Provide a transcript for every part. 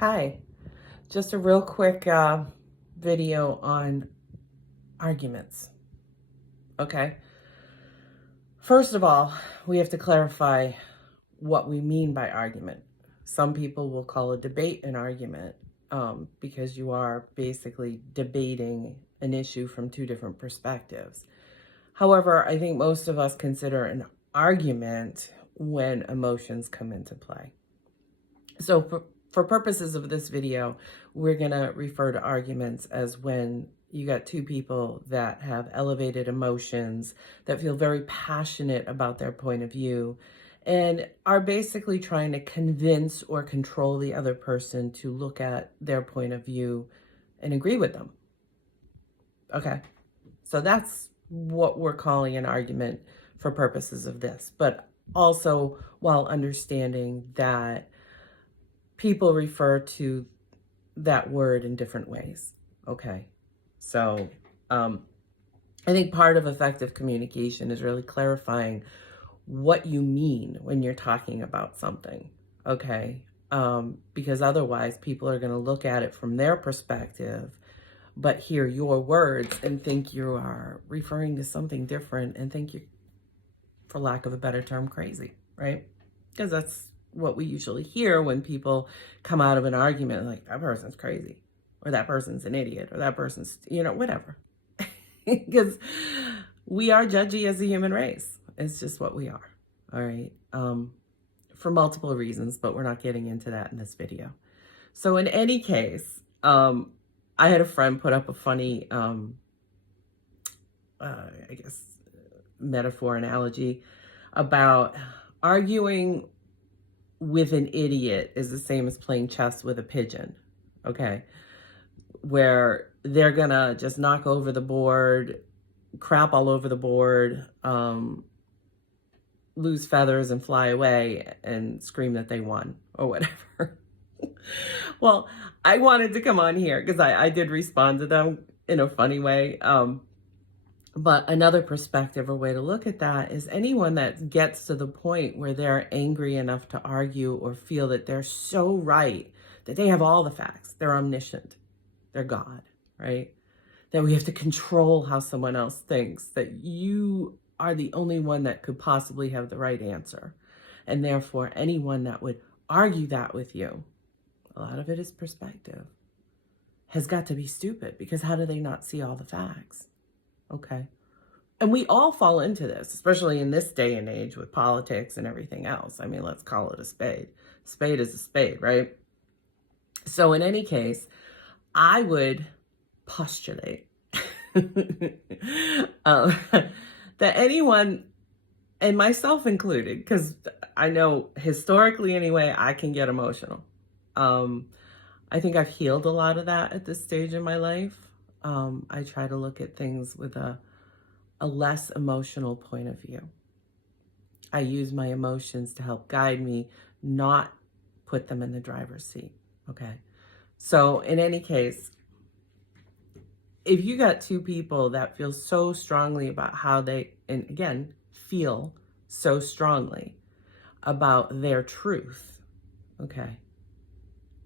Hi, just a real quick video on arguments. Okay. First of all, we have to clarify what we mean by argument. Some people will call a debate an argument because you are basically debating an issue from two different perspectives. However, I think most of us consider an argument when emotions come into play. So for purposes of this video, we're going to refer to arguments as when you got two people that have elevated emotions, that feel very passionate about their point of view, and are basically trying to convince or control the other person to look at their point of view and agree with them. Okay, so that's what we're calling an argument for purposes of this, but also while understanding that people refer to that word in different ways. Okay. So I think part of effective communication is really clarifying what you mean when you're talking about something. Okay. Because otherwise people are going to look at it from their perspective, but hear your words and think you are referring to something different and think you're, for lack of a better term, crazy, right? Because that's what we usually hear when people come out of an argument, like, that person's crazy, or that person's an idiot, or that person's, whatever. Because we are judgy as a human race. It's just what we are. All right. For multiple reasons, but we're not getting into that in this video. So in any case, I had a friend put up a funny, I guess, metaphor, analogy about arguing with an idiot is the same as playing chess with a pigeon, okay? Where they're gonna just knock over the board, crap all over the board, lose feathers and fly away and scream that they won or whatever. Well, I wanted to come on here because I did respond to them in a funny way. But another perspective or way to look at that is anyone that gets to the point where they're angry enough to argue or feel that they're so right, that they have all the facts, they're omniscient, they're God, right? That we have to control how someone else thinks, that you are the only one that could possibly have the right answer. And therefore, anyone that would argue that with you, a lot of it is perspective, has got to be stupid, because how do they not see all the facts? Okay. And we all fall into this, especially in this day and age with politics and everything else. I mean, let's call it a spade. Spade is a spade, right? So in any case, I would postulate that anyone, and myself included, because I know historically anyway, I can get emotional. I think I've healed a lot of that at this stage in my life. I try to look at things with a less emotional point of view. I use my emotions to help guide me, not put them in the driver's seat. Okay. So in any case, if you got two people that feel so strongly about how they, and again, feel so strongly about their truth, okay,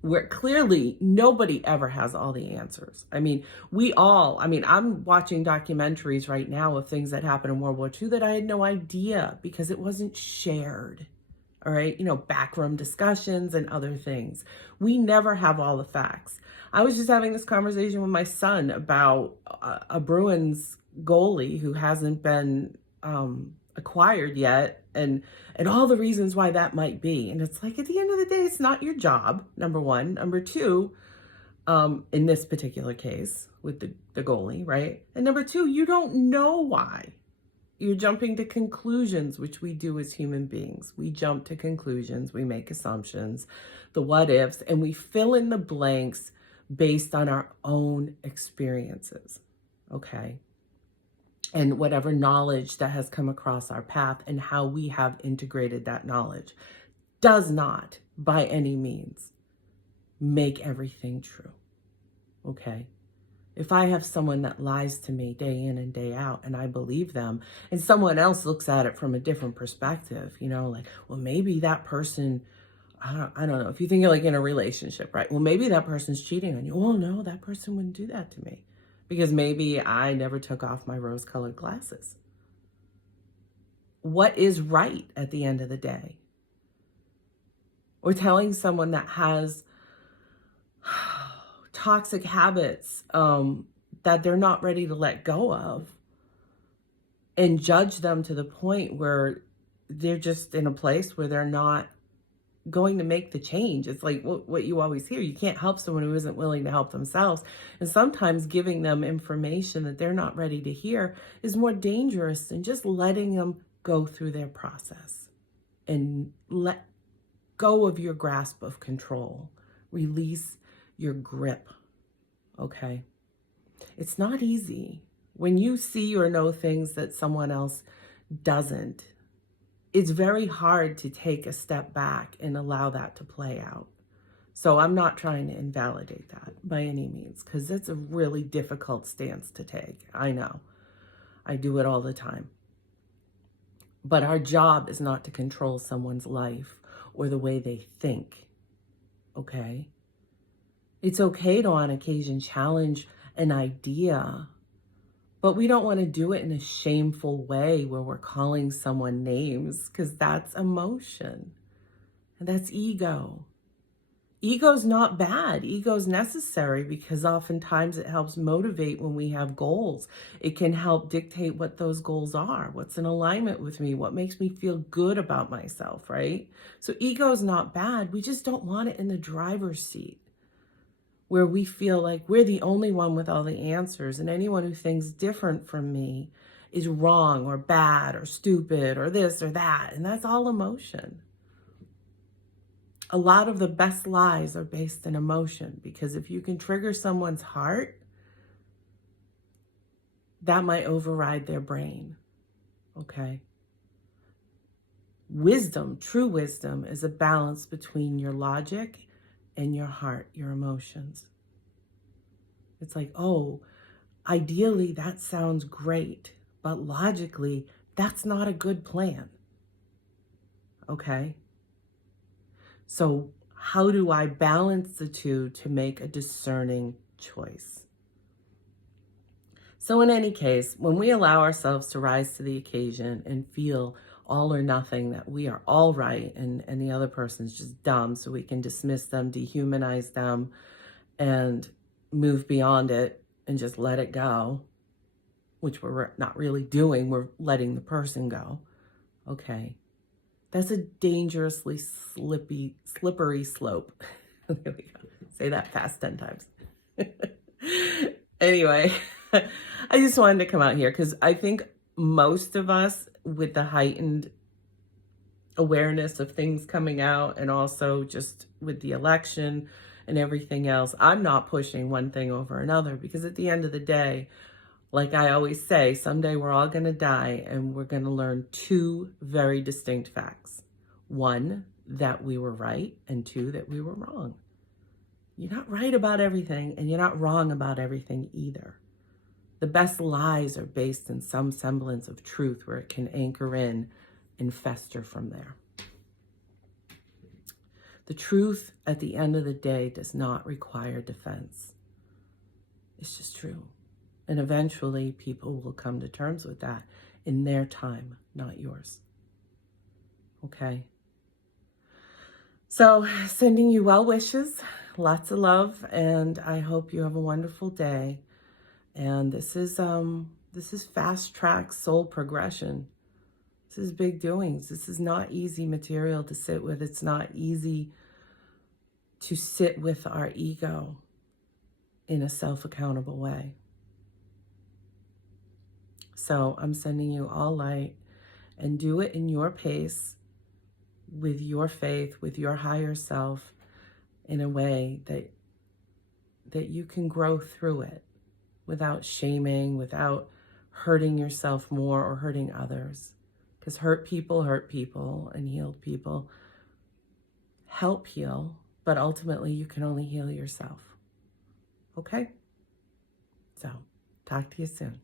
where clearly nobody ever has all the answers. I mean, I'm watching documentaries right now of things that happened in World War II that I had no idea because it wasn't shared. All right. Backroom discussions and other things. We never have all the facts. I was just having this conversation with my son about a Bruins goalie who hasn't been acquired yet, and all the reasons why that might be. And it's like, at the end of the day, it's not your job, number one. Number two, in this particular case with the goalie, right? And number two, you don't know why. You're jumping to conclusions, which we do as human beings. We jump to conclusions, we make assumptions, the what ifs, and we fill in the blanks based on our own experiences, okay? And whatever knowledge that has come across our path and how we have integrated that knowledge does not, by any means, make everything true, okay? If I have someone that lies to me day in and day out and I believe them, and someone else looks at it from a different perspective, like, well, maybe that person I don't know. If you think you're like in a relationship, right? Well, maybe that person's cheating on you. Oh, no, that person wouldn't do that to me because maybe I never took off my rose-colored glasses. What is right at the end of the day? Or telling someone that has toxic habits that they're not ready to let go of and judge them to the point where they're just in a place where they're not going to make the change. It's like what you always hear. You can't help someone who isn't willing to help themselves. And sometimes giving them information that they're not ready to hear is more dangerous than just letting them go through their process and let go of your grasp of control. Release your grip, okay? It's not easy. When you see or know things that someone else doesn't, it's very hard to take a step back and allow that to play out. So I'm not trying to invalidate that by any means, because it's a really difficult stance to take. I know. I do it all the time. But our job is not to control someone's life or the way they think, okay? It's okay to, on occasion, challenge an idea, but we don't want to do it in a shameful way where we're calling someone names, because that's emotion and that's ego. Ego's not bad. Ego's necessary because oftentimes it helps motivate when we have goals. It can help dictate what those goals are, what's in alignment with me, what makes me feel good about myself, right? So ego's not bad. We just don't want it in the driver's seat where we feel like we're the only one with all the answers, and anyone who thinks different from me is wrong or bad or stupid or this or that. And that's all emotion. A lot of the best lies are based in emotion, because if you can trigger someone's heart, that might override their brain, okay? Wisdom, true wisdom, is a balance between your logic and your heart, your emotions. It's like, oh, ideally that sounds great, but logically that's not a good plan, okay? So how do I balance the two to make a discerning choice? So in any case, when we allow ourselves to rise to the occasion and feel all or nothing, that we are all right and the other person's just dumb, so we can dismiss them, dehumanize them, and move beyond it and just let it go, which we're not really doing, we're letting the person go, okay? That's a dangerously slippery slope. There we go. Say that fast 10 times. Anyway, I just wanted to come out here because I think most of us, with the heightened awareness of things coming out and also just with the election and everything else, I'm not pushing one thing over another, because at the end of the day, like I always say, someday we're all going to die and we're going to learn two very distinct facts. One, that we were right, and two, that we were wrong. You're not right about everything, and you're not wrong about everything either. The best lies are based in some semblance of truth where it can anchor in and fester from there. The truth at the end of the day does not require defense. It's just true. And eventually people will come to terms with that in their time, not yours. Okay? So sending you well wishes, lots of love, and I hope you have a wonderful day. And this is fast track soul progression. This is big doings. This is not easy material to sit with. It's not easy to sit with our ego in a self-accountable way. So I'm sending you all light, and do it in your pace, with your faith, with your higher self, in a way that you can grow through it without shaming, without hurting yourself more or hurting others. Because hurt people, and healed people help heal, but ultimately you can only heal yourself. Okay? So, talk to you soon.